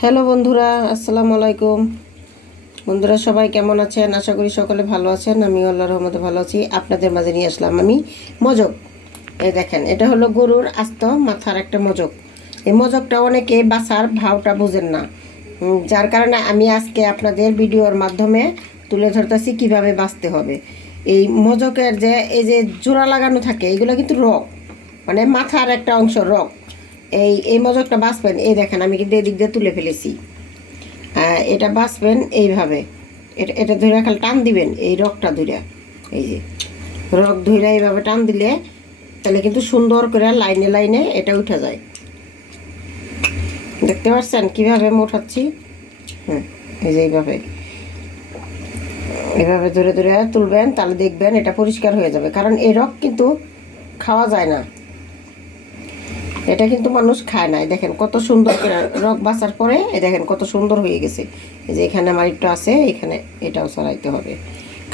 Hello বন্ধুরা, আসসালামু আলাইকুম। বন্ধুরা সবাই কেমন আছেন? আশা করি সকলে ভালো আছেন। আমি আল্লাহর রহমতে ভালো আছি। আপনাদের মাঝে নিয়ে আসলাম আমি মজক। এই দেখেন, এটা হলো গরুর আস্ত মাথার একটা মজক। এই মজকটা অনেকে বাছার ভাওটা বোঝেন না, যার কারণে আমি আজকে আপনাদের ভিডিওর মাধ্যমে তুলে ধরতেছি কীভাবে বাছতে হবে। এই মজকের যে এই যে জোড়া লাগানো থাকে, এগুলো কিন্তু রক, মানে মাথার একটা অংশ রক। এই মজকটা বাছবেন, এই দেখেন আমি কিন্তু এদিক দিয়ে তুলে ফেলেছি। এটা বাছবেন এইভাবে, এটা এটা ধরে খালি টান দিবেন, এই রকটা ধরে, এই যে রক ধরে এইভাবে টান দিলে তাহলে কিন্তু সুন্দর করে লাইনে লাইনে এটা উঠে যায়। দেখতে পাচ্ছেন কীভাবে আমি উঠাচ্ছি? হ্যাঁ, এই যে এইভাবে এইভাবে ধরে ধরে তুলবেন, তাহলে দেখবেন এটা পরিষ্কার হয়ে যাবে। কারণ এই রক কিন্তু খাওয়া যায় না, এটা কিন্তু মানুষ খায় না। দেখেন কত সুন্দর করে রক বাছার পরে এই দেখেন কত সুন্দর হয়ে গেছে। এই যে এখানে আমার একটু আছে, এখানে এটাও ছড়াইতে হবে,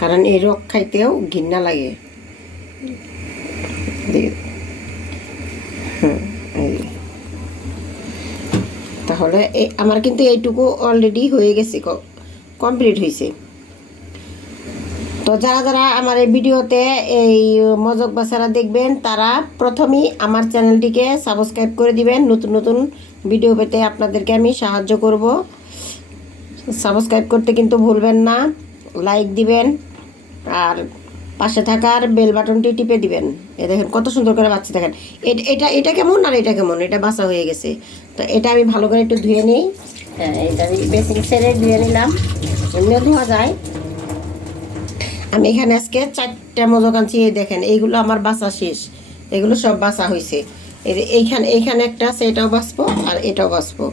কারণ এই রক খাইতেও ঘৃণা লাগে। তাহলে আমার কিন্তু এইটুকু অলরেডি হয়ে গেছে, কমপ্লিট হয়েছে। তো যারা যারা আমার এই ভিডিওতে এই মজক বাছারা দেখবেন, তারা প্রথমেই আমার চ্যানেলটিকে সাবস্ক্রাইব করে দিবেন। নতুন নতুন ভিডিও পেতে আপনাদেরকে আমি সাহায্য করব। সাবস্ক্রাইব করতে কিন্তু ভুলবেন না, লাইক দিবেন আর পাশে থাকার বেল বাটনটি টিপে দিবেন। এ দেখেন কত সুন্দর করে বাচ্চা, দেখেন এটা এটা কেমন আর এটা কেমন, এটা বাছা হয়ে গেছে। তো এটা আমি ভালো করে একটু ধুয়ে নিই। হ্যাঁ, এটা আমি বেসিন সেরে ধুয়ে নিলাম, এমনিও ধোয়া যায়। আমি এখানে আজকে 4টা মজক আনছি। এই দেখেন এইগুলো আমার বাছা শেষ, এগুলো সব বাছা হয়েছে। এইখানে একটা আছে, এটাও বাছবো আর এটাও বাছবো।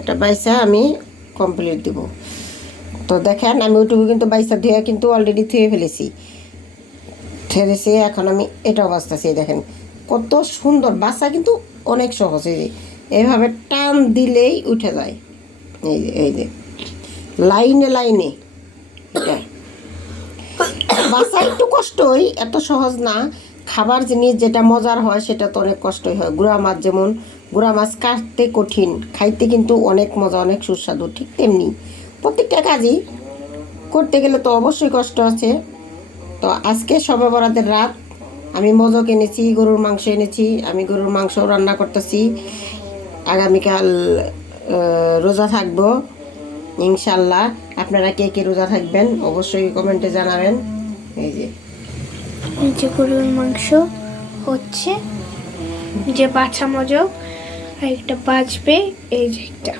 এটা বাইসা আমি কমপ্লিট দিব। তো দেখেন আমি ওইটুকু কিন্তু বাইসা ধুয়ে কিন্তু অলরেডি ধুয়ে ফেলেছি, ঠেরেছি। এখন আমি এটাও বাছতেছি। দেখেন কত সুন্দর বাছা, কিন্তু অনেক সহজ। এই যে এইভাবে টান দিলেই উঠে যায়। এই যে লাইনে লাইনে এটা বাছা একটু কষ্টই, এত সহজ না। খাবার জিনিস যেটা মজার হয় সেটা তো অনেক কষ্টই হয়। গুঁড়া মাছ, যেমন গুঁড়া মাছ কাটতে কঠিন, খাইতে কিন্তু অনেক মজা, অনেক সুস্বাদু। ঠিক তেমনি প্রত্যেকটা কাজই করতে গেলে তো অবশ্যই কষ্ট আছে। তো আজকে শবে বরাতের রাত, আমি মজক এনেছি, গরুর মাংস এনেছি। আমি গরুর মাংস রান্না করতেছি। আগামীকাল রোজা থাকবো ইনশাল্লাহ। আপনারা কে কে রোজা থাকবেন অবশ্যই কমেন্টে জানাবেন। এই যে গরুর মাংস হচ্ছে, যে বাছা মজক আর একটা বাজবে, এই যে একটা